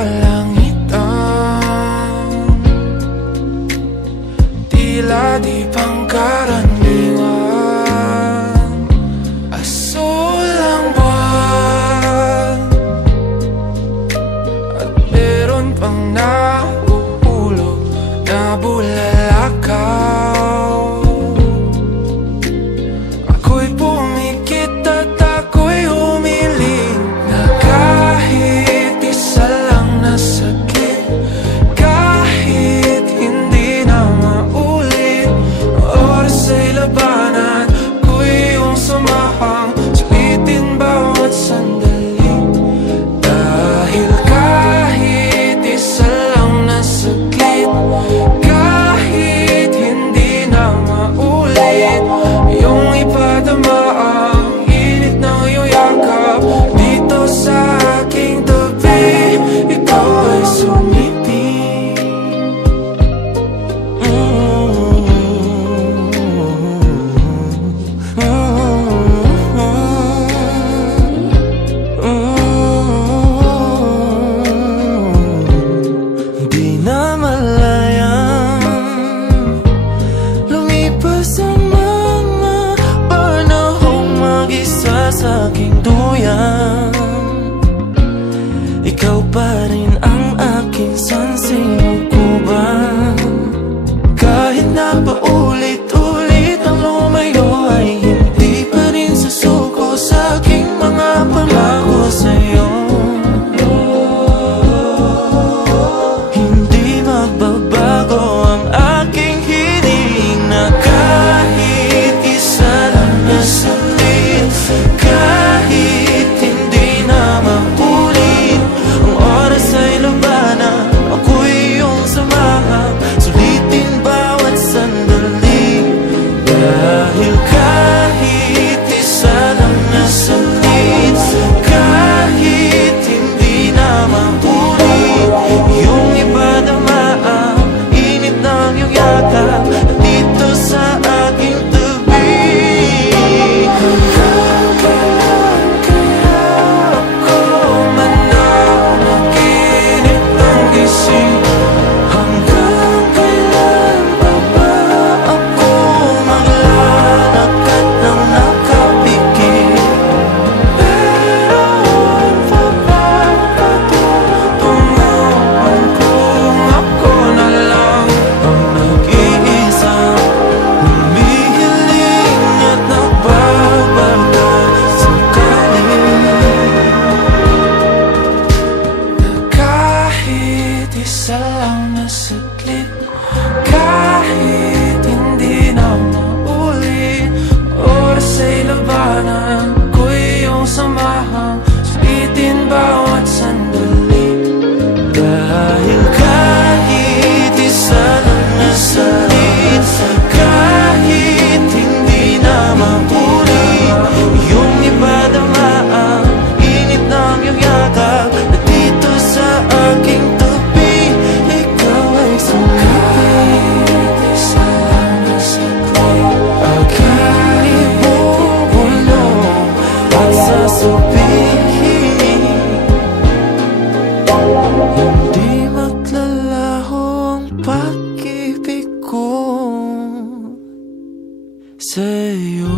kalangitan, tila di pangkaraniwan, asul ang buwan, at meron pang nahuhulog na bulalakaw. Ako'y pumikit at ako'y humiling na kahit isa lang na sakit, kahit hindi na maulit, oras ay labanan ko'y iyong sumahang, sulitin bawat sandali. Dahil kahit isa lang na sakit, kahit hindi na maulit, iyong ipadama ang init ng iyong yakap. Dito sa aking tabi, ikaw ay sumiping. Di na malayang lumipas ang mga panahong mag-isa sa aking duyan. Ikaw pa rin ang aking sansing ukuban. Kahit na paulit-ulit ang lumayo, ay hindi pa rin susuko sa aking mga pangako sa'yo. Hindi magbabago ang aking hiling na kahit isa lang na saglit, kahit hindi na maulit, ang oras ay labanan, ako'y iyong samahan, sulitin bawat sandali. Dahil kahit isa lang na saglit, kahit hindi na maulit, iyong ipadama ang init ng iyong yakap dito sa aking tabi. Hanggang kailan kaya ako mananaginip ng gising? Hanggang kailan pa ba ako maglalakad ng nakapikit? Meron pa bang patutunguhan kung ako na lang ang nag-iisang humihiling at nagbabagal sakali? Kahit isa lang na saglit, kahit hindi na maulit, oras ay labanan ko'y iyong samahan, sulitin bawat sandali. Dahil kahit isa lang na saglit, kahit hindi na maulit, iyong ipadama ang init ng iyong yakap na dito sa aking tabi, ikaw ay sumiping. Isa lang na saglit, aking ibubulong at sasabihin, hindi maglalaho ang pag-ibig ko sa'yo.